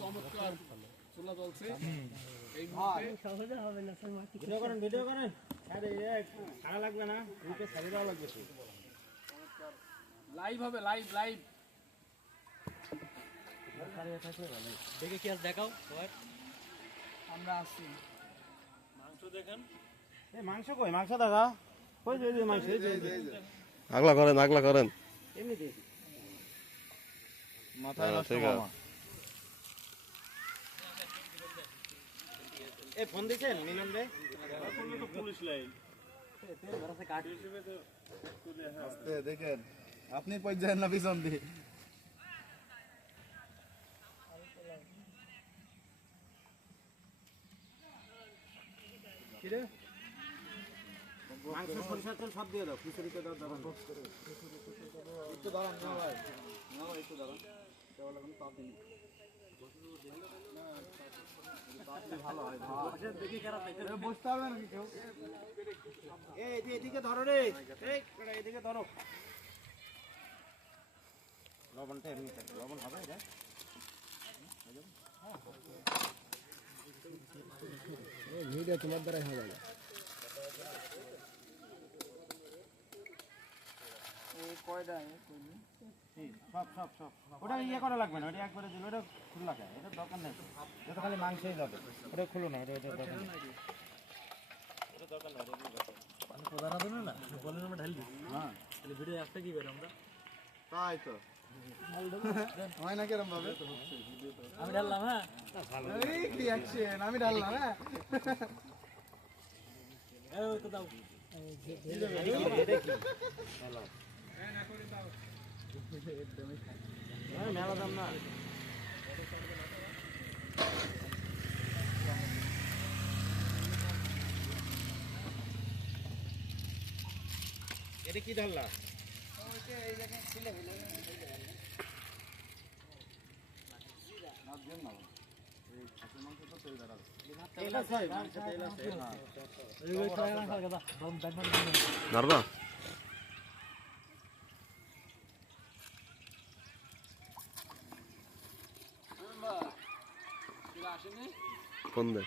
চমৎকার চুলা জ্বলছে এই সহজে হবে না স্যার মাটি ভিডিও করেন আরে খারাপ লাগবে না রূপে ছাড়ি দেওয়া লাগবে তো লাইভ হবে লাইভ লাইভ দেখে কি আজ দেখাও সবাই আমরা আসছি মাংস দেখেন এই মাংস কই মাংস দেখা কই যে মাংস এই যে আগলা করেন এমনি দে মাথায় নষ্ট মামা এই ফোন দিছেন মিলন রে ফোন তো পুলিশ লাইন তেল ভরাতে কাট হিসেবে তো আস্তে দেখেন আপনি পয়সা যান না পিছন দিয়ে কি রে মাংস সরিষা তেল সব দিয়ে দাও খিচুড়িতে দাও দাও একটু দাঁড়ান না ভাই না ভাই একটু দাঁড়ান কেবল এখন তাপ দিন ভালো হয় দেখি কারা বসতে হবে নাকি কেউ এই এদিকে ধরো রে এই এদিকে ধরো লবণটা এমনি থাকে লবণ হবে এটা ভিডিও তোমার দ্বারাই হবে না সব ওটা ইয়ে করা লাগবে না ওটা একবারে দিলে ওটা খোলা যায় এটা দরকার নেই এটা খালি মাংসই যাবে ওটা খুলো না এটা দরকার নেই এটা দরকার নাই পানি প্রধান আছে না বলেন আমরা ঢালি হ্যাঁ তাহলে ভিডিও একটা কি বের আমরা তাই তো হয় না কেরম ভাবে আমি ঢাললাম হ্যাঁ এই কি অ্যাকশন আমি ঢাললাম হ্যাঁ এই তো দাও এটা কি হ্যালো মেলা দাম না এটা কি ঢাললা নারবা কোন দে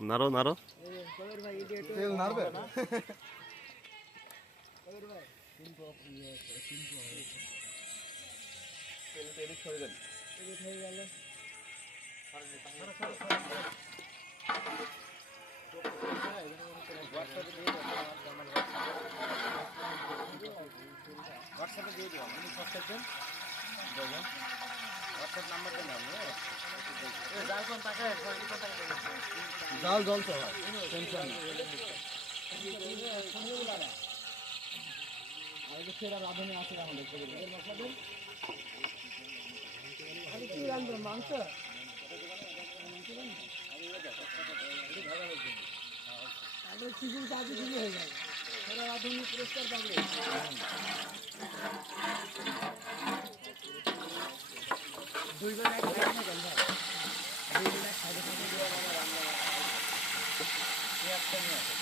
নারো তেল নাড়বে হোয়াটসঅ্যাপে দিয়ে দিও আপনি সব দেখবেন হোয়াটসঅ্যাপ নাম্বারটা নাও যার কোন টাকা জাল জল তো টেনশন রাধনে আছে আমাদের কি রান্না মাংস আগে সিজন কাজে শুরু হয়ে যাবে সেটা রাধুনি পুরস্কার পাবে দুইবার এক সাইড না কেন দুইবার এক সাইডে সাইডে দিয়ে আমরা রান্না একটা নিয়ে আসে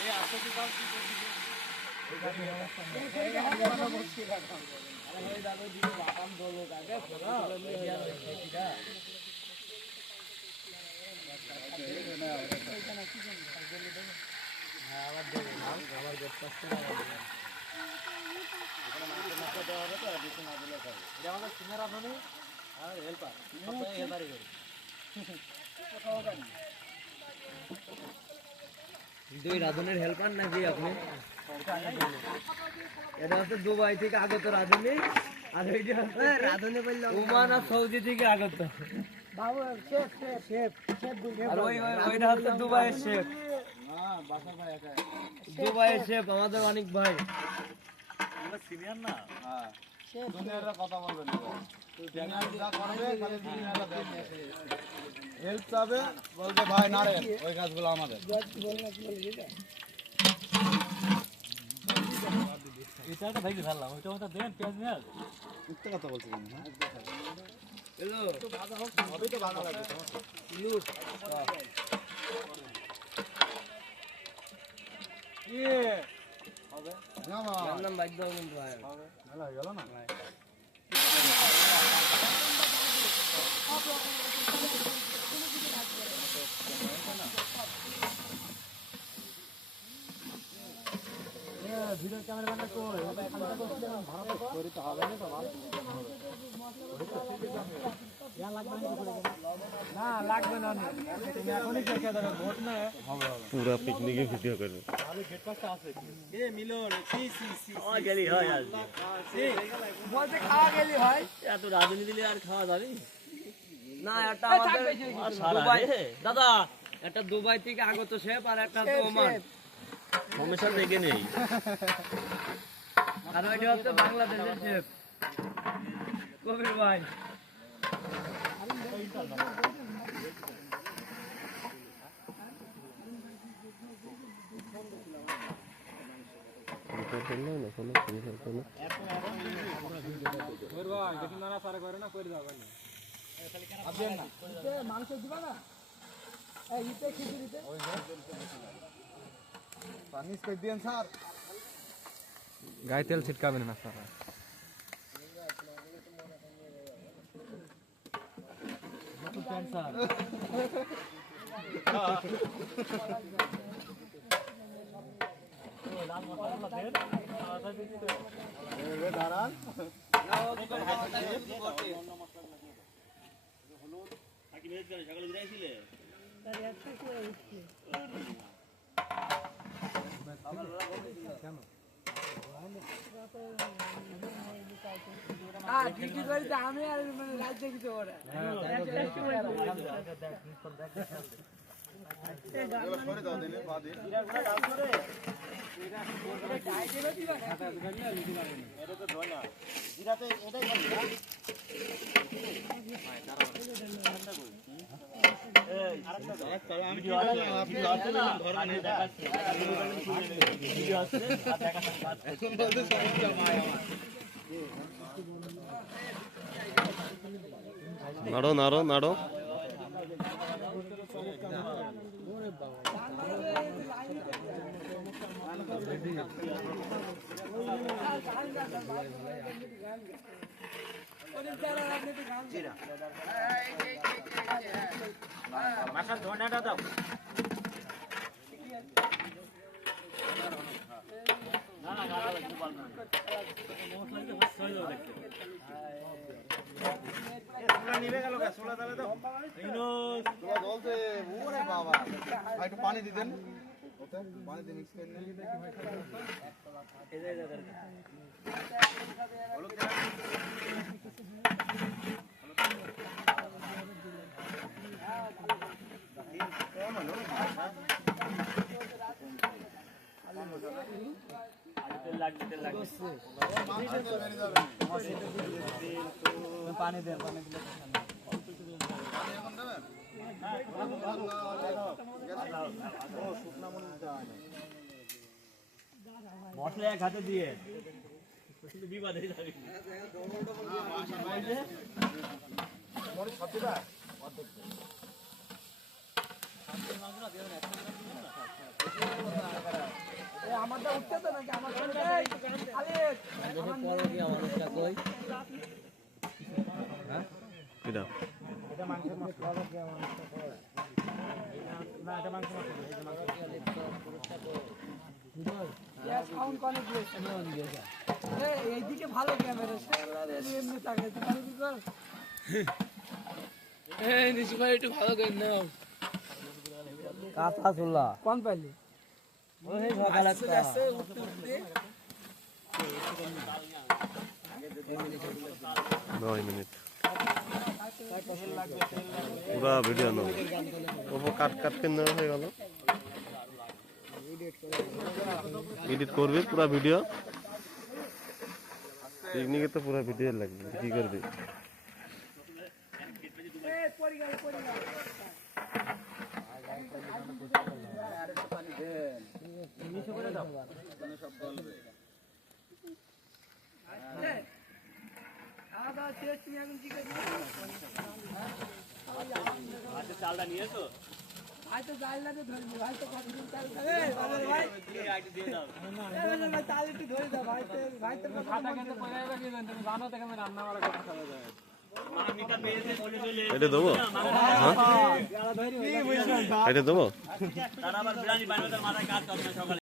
এই আসো কি কাজ কি করছিস দুই রাধুনের হেল্পার নাকি আপনি এটা হচ্ছে দুবাই থেকে আগত রাধুনি আর এইটা হচ্ছে রাধুনি বললাম ওমান আর সৌদি থেকে আগত বাবু শেফ শেফ শেফ শেফ আর ওইটা হচ্ছে দুবাইয়ের শেফ দুবাইয়ের শেফ আমাদের অনেক ভাই আমরা সিনিয়র না হ্যাঁ জুনিয়ররা কথা বলবে না জুনিয়র যা করবে খালি জুনিয়ররা দেখবে হেল্প চাবে বলবে ভাই নারেন ওই কাজগুলো আমাদের এটা তো ভাই ফেললাম ওইটা মতো দেন পেঁয়াজ মেয়াজ মিথ্যে কথা বলছেন হ্যাঁ এলো তো ভালো হোক সবই তো ভালো লাগবে লুট ইয়ে হবে না ভাই নাম বাইক দাও কিন্তু ভাই মেলা হয়ে গেল না ভিডিও ক্যামেরাম্যান তো হবে না তো না লাগবে না তুমি এখনই দেখে দেবে ভোট না হবে পুরা পিকনিকে ভিডিও করবে আমি গেট পাসটা আছে এ মিলন সি গেলি হয় আজ বলতে খাওয়া গেলি হয় এত রাজনীতি দিলে আর খাওয়া যাবে না একটা আমাদের দুবাই দাদা একটা দুবাই থেকে আগত শেফ আর একটা ওমান সমস্যা থেকে নেই আর ওইটা হচ্ছে বাংলাদেশের শেফ কবির ভাই মাংস দিবা না ইতে খিচুড়িতে পানি স্প্রে দিয়েন স্যার গায়ে তেল ছিটকাবেন না স্যার দাঁড়ান ডিউটি করিতে আমি আর মানে রাজ্যে কিছু ওরা সরে দাও দিনে পা দিন নাড়ো নাড়ো নাড়ো মাখান ধনেটা দাও জলতে ওরে বাবা আর একটু পানি দিতেন ওতে পানি দিয়ে মিক্স করে নিন পানি দেন পানি দিলে মশলা এক হাতে দিয়ে বিবাদে যাবে আমারটা উঠতে তো নাকি আমার কিরা এটা মাংসের মশলা না এটা মাংস মশলা এটা মাংস সাউন্ড কানেক্ট দিয়েছে এইদিকে ভালো ক্যামেরা এমনি থাকে কি কর নিশু ভাই একটু ভালো করে নাও কাঁচা চুলা কোন পাইলি ওই সকালে উঠতে 9 মিনিট পুরা ভিডিও নেব ওপর কাট কাট করে হয়ে গেল এডিট করবি পুরা ভিডিও পিকনিকে তো পুরা ভিডিও লাগবে কি করবি চালটা নিয়ে তো ভাই তো জাল না ধরবি ভাই তো কতদিন চাল খাবে ভাই চাল একটু ধরে দাও ভাইতে ভাইতে খাতা কিন্তু পয়লা দিবেন তুমি জানো তো আমি রান্না করার কথা খাওয়া যায় মাগনিটা পেয়েছে বলে দিলে এটা দেবো কি বুঝছেন এটা দেবো তারা আবার বিরিয়ানি বানাবে তার মাথায় কাজ করবে সকালে